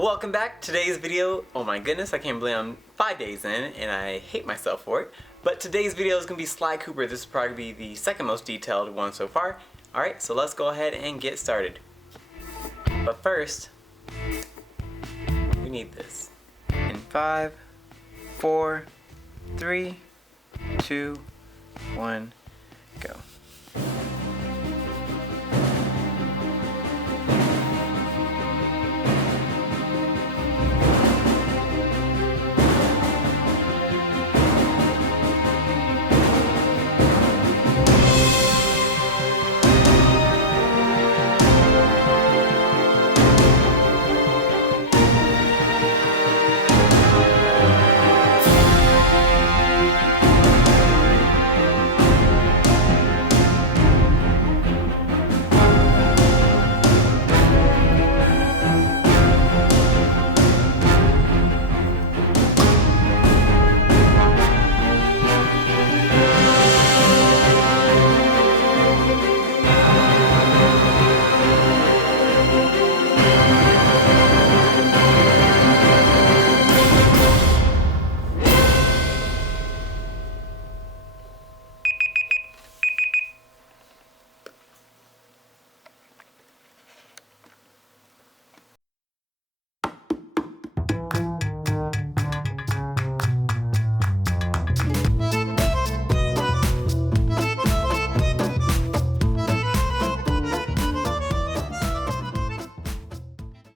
Welcome back. Today's video, oh my goodness, I can't believe I'm 5 days in and I hate myself for it. But today's video is going to be Sly Cooper. This will probably be the second most detailed one so far. Alright, so let's go ahead and get started. But first, we need this. In 5, 4, 3, 2, 1,